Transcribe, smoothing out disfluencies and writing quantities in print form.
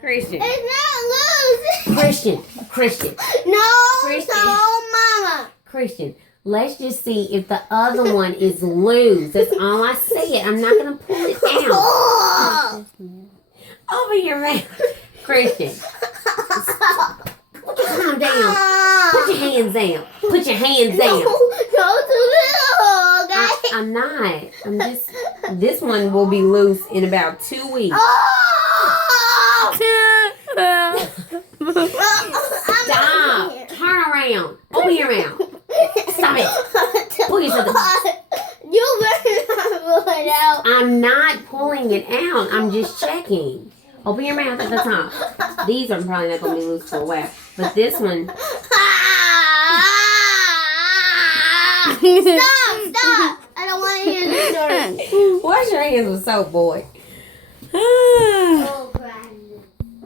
Christian. It's not loose. Christian. No, Christian. no, Mama. Christian. Let's just see if the other one is loose. That's all I said. I'm not going to pull it down. Oh. Open your mouth. Christian. Calm down. Put your hands down. Put your hands down. No, too little, okay? I'm not. I'm just. This one will be loose in about 2 weeks. Oh! Stop. Turn around. Open your mouth. Stop it. Pull yourself out. You better not pull it out. I'm not pulling it out. I'm just checking. Open your mouth at the top. These are probably not going to be loose for a while. But this one. Stop! I don't want to hear this story. Wash your hands with soap, boy.